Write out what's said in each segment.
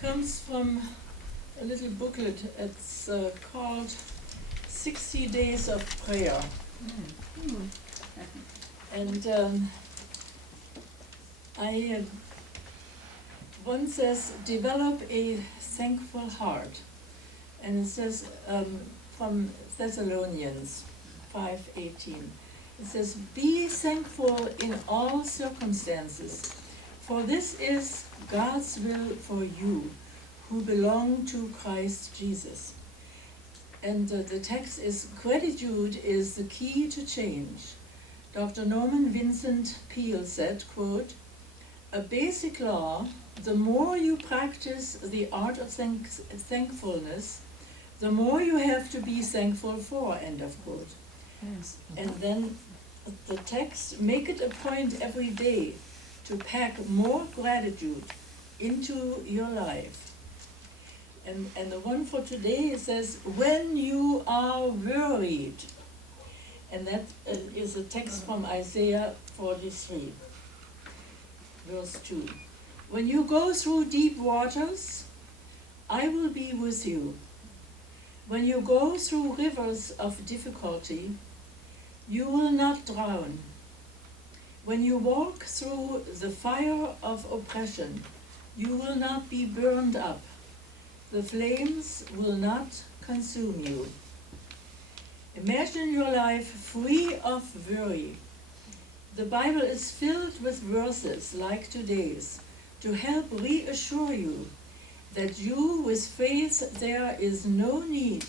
comes from a little booklet. It's called 60 Days of Prayer. Mm. And one says, develop a thankful heart. And it says from Thessalonians 5:18. It says, be thankful in all circumstances, for this is God's will for you, who belong to Christ Jesus. And the text is, gratitude is the key to change. Dr. Norman Vincent Peale said, quote, a basic law, the more you practice the art of thankfulness, the more you have to be thankful for, end of quote. Yes. And then the text, make it a point every day to pack more gratitude into your life. And the one for today says, when you are worried. And that is a text from Isaiah 43, verse 2. When you go through deep waters, I will be with you. When you go through rivers of difficulty, you will not drown. When you walk through the fire of oppression, you will not be burned up. The flames will not consume you. Imagine your life free of worry. The Bible is filled with verses like today's to help reassure you that you, with faith, there is no need.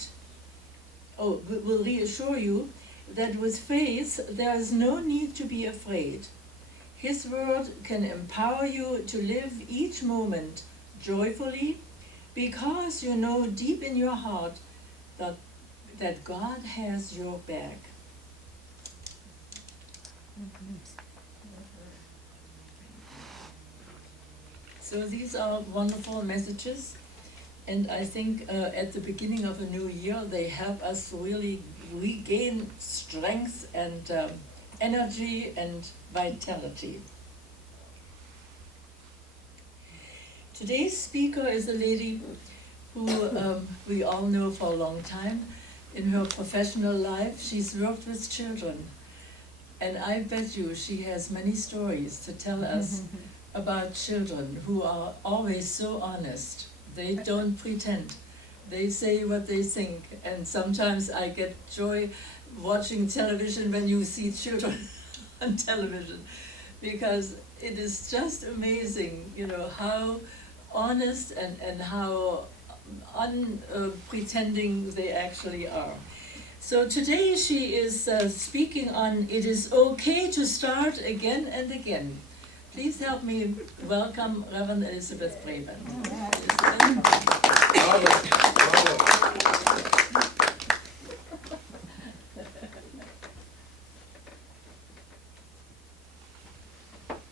Will reassure you that with faith there is no need to be afraid. His word can empower you to live each moment joyfully, because you know deep in your heart that God has your back. So these are wonderful messages, and I think at the beginning of a new year they help us really regain strength and energy and vitality. Today's speaker is a lady who we all know for a long time. In her professional life, she's worked with children. And I bet you she has many stories to tell us about children who are always so honest. They don't pretend. They say what they think. And sometimes I get joy watching television when you see children on television, because it is just amazing, you know, how honest and how unpretending they actually are. So today she is speaking on it is okay to start again and again. Please help me welcome Reverend Elizabeth Brabant.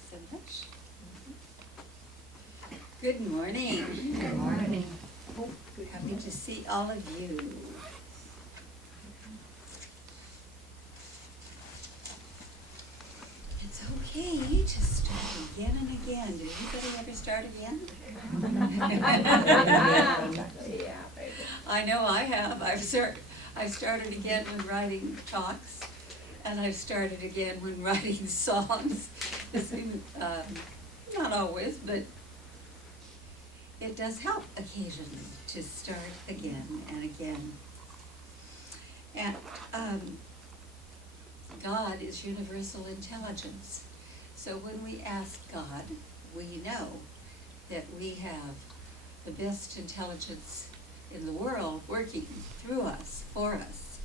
So much. Good morning. Good morning. Happy to see all of you. It's okay to start again and again. Did anybody ever start again? I know I have. I've started again when writing talks, and I've started again when writing songs. Not always, but it does help occasionally to start again and again. And God is universal intelligence. So when we ask God, we know that we have the best intelligence in the world working through us, for us.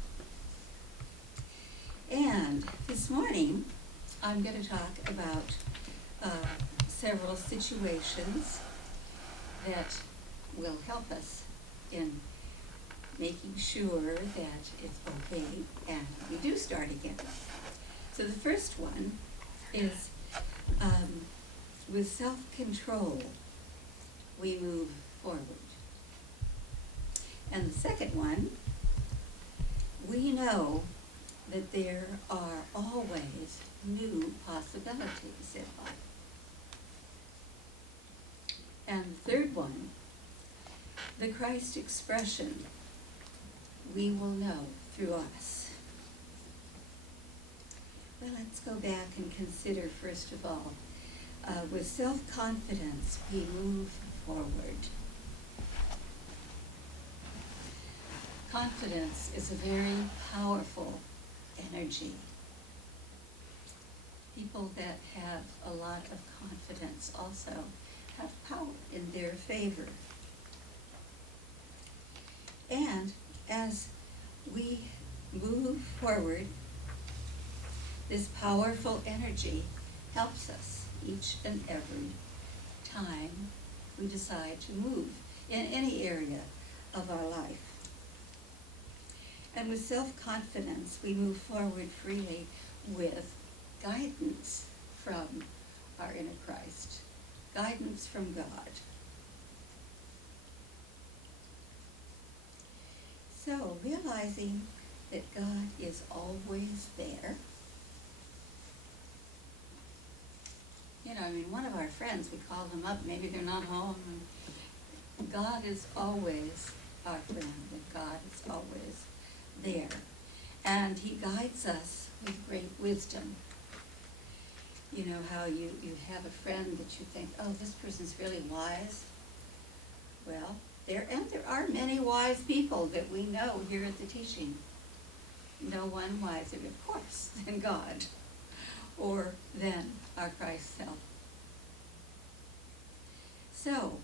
And this morning, I'm going to talk about several situations that will help us in making sure that it's okay and we do start again. So the first one is with self-control, we move forward. And the second one, we know that there are always new possibilities in life. And the third one The Christ expression we will know through us. Well, let's go back and consider, first of all, with self-confidence we move forward. Confidence is a very powerful energy. People that have a lot of confidence also have power in their favor. And as we move forward, this powerful energy helps us each and every time we decide to move in any area of our life. And with self-confidence, we move forward freely with guidance from our inner Christ, guidance from God. So, realizing that God is always there. You know, I mean, one of our friends, we call them up, maybe they're not home. And God is always our friend, and God is always there. And he guides us with great wisdom. You know how you have a friend that you think, oh, this person's really wise. Well, there are many wise people that we know here at the teaching. No one wiser, of course, than God, or than our Christ self. So,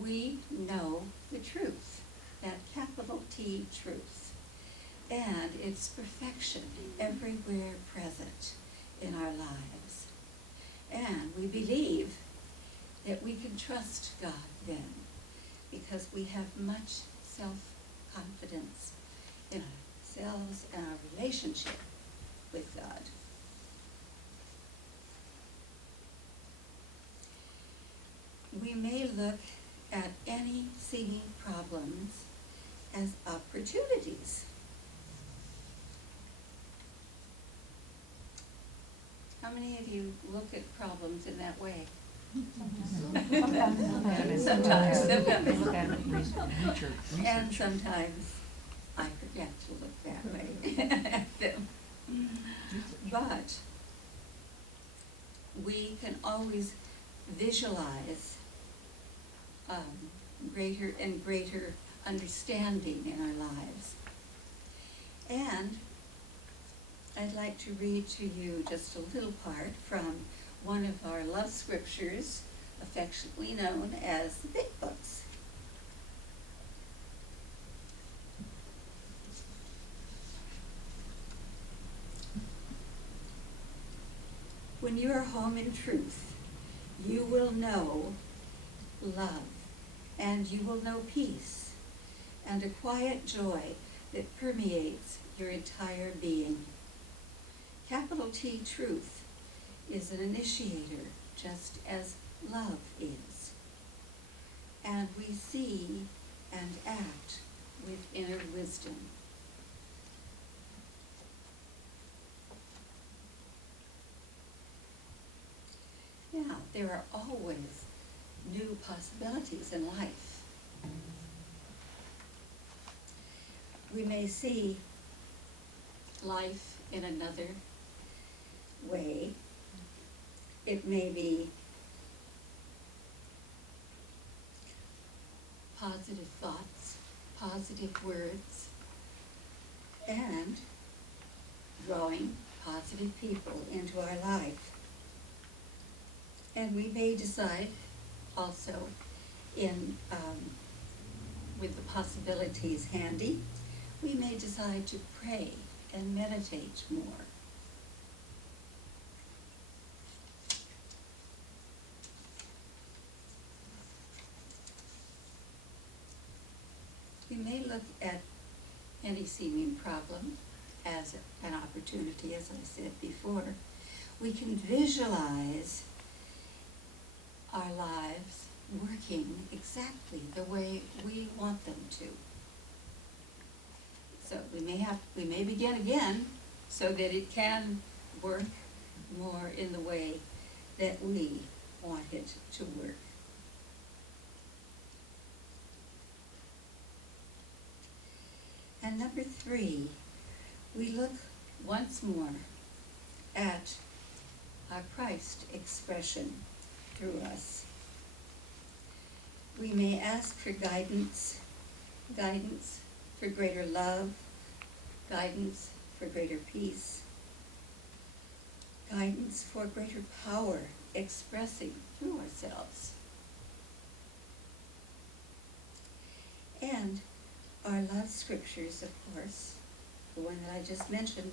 we know the truth, that capital T truth, and its perfection everywhere present in our lives. And we believe that we can trust God then, because we have much self-confidence in ourselves and our relationship with God. We may look at any seeming problems as opportunities. How many of you look at problems in that way? Sometimes. And sometimes I forget to look that way at them. But we can always visualize greater and greater understanding in our lives. And I'd like to read to you just a little part from one of our love scriptures, affectionately known as the Big Books. When you are home in truth, you will know love, and you will know peace, and a quiet joy that permeates your entire being. Capital T truth is an initiator, just as love is. And we see and act with inner wisdom. Now, there are always new possibilities in life. We may see life in another way. It may be positive thoughts, positive words, and drawing positive people into our life. And we may decide also with the possibilities handy, we may decide to pray and meditate more. We may look at any seeming problem as an opportunity, as I said before. We can visualize our lives working exactly the way we want them to. So we may begin again so that it can work more in the way that we want it to work. And number 3, we look once more at our Christ expression through us. We may ask for guidance for greater love, guidance for greater peace, guidance for greater power expressing through ourselves. And our love scriptures, of course, the one that I just mentioned,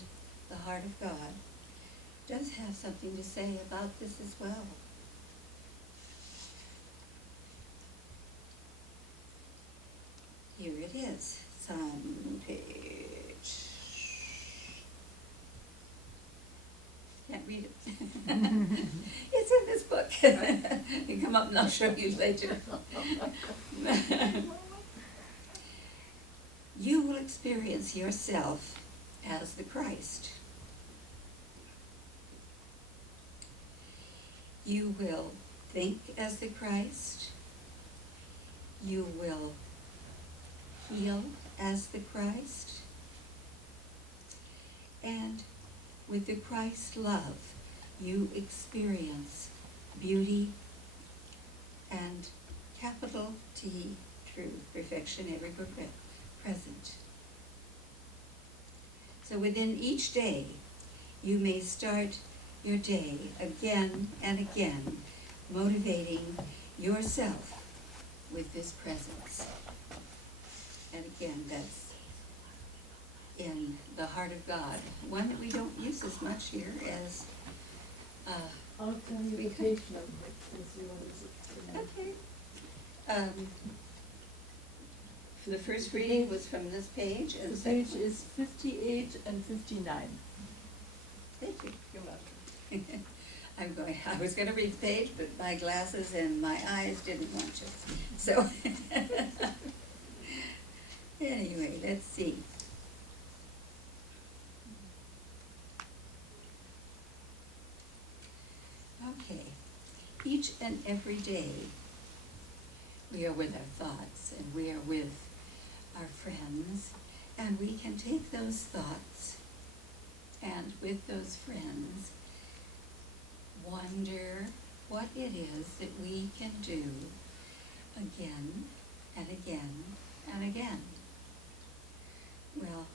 the heart of God, does have something to say about this as well. Here it is. It's on page... Can't read it. It's in this book. You come up and I'll show you later. You will experience yourself as the Christ. You will think as the Christ. You will heal as the Christ. And with the Christ love, you experience beauty and capital T, true, perfection everywhere present. So within each day, you may start your day again and again, motivating yourself with this presence. And again, that's in the heart of God, one that we don't use as much here as I'll tell you the page number, since you want to. okay. The first reading was from this page, and The the second page is 58 and 59. Thank you. You're welcome. I was gonna read the page, but my glasses and my eyes didn't want to, so. Anyway, let's see. Okay, each and every day, we are with our thoughts, and we are with our friends, and we can take those thoughts and with those friends wonder what it is that we can do again and again and again. Well,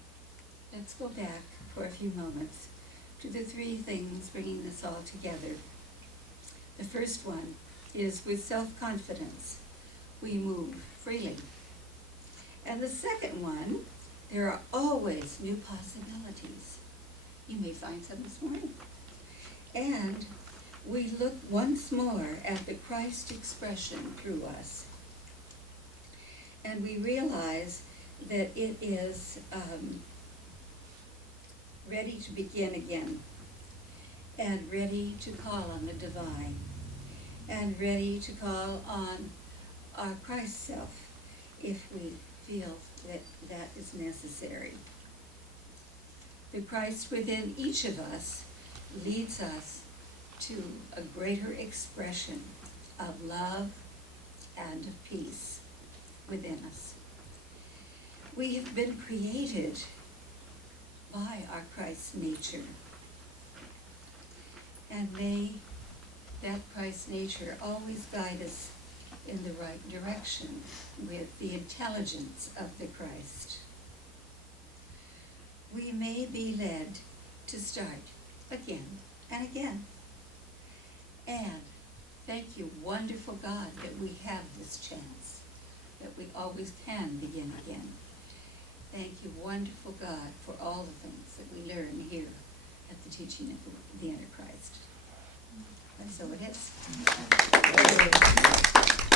let's go back for a few moments to the 3 things bringing this all together. The first one is with self-confidence, we move freely. And the second one, there are always new possibilities. You may find some this morning. And we look once more at the Christ expression through us. And we realize that it is ready to begin again, and ready to call on the divine, and ready to call on our Christ self if we feel that that is necessary. The Christ within each of us leads us to a greater expression of love and of peace within us. We have been created by our Christ nature, and may that Christ nature always guide us in the right direction with the intelligence of the Christ. We may be led to start again and again. And thank you, wonderful God, that we have this chance, that we always can begin again. Thank you, wonderful God, for all the things that we learn here at the teaching of the Antichrist. And so it is.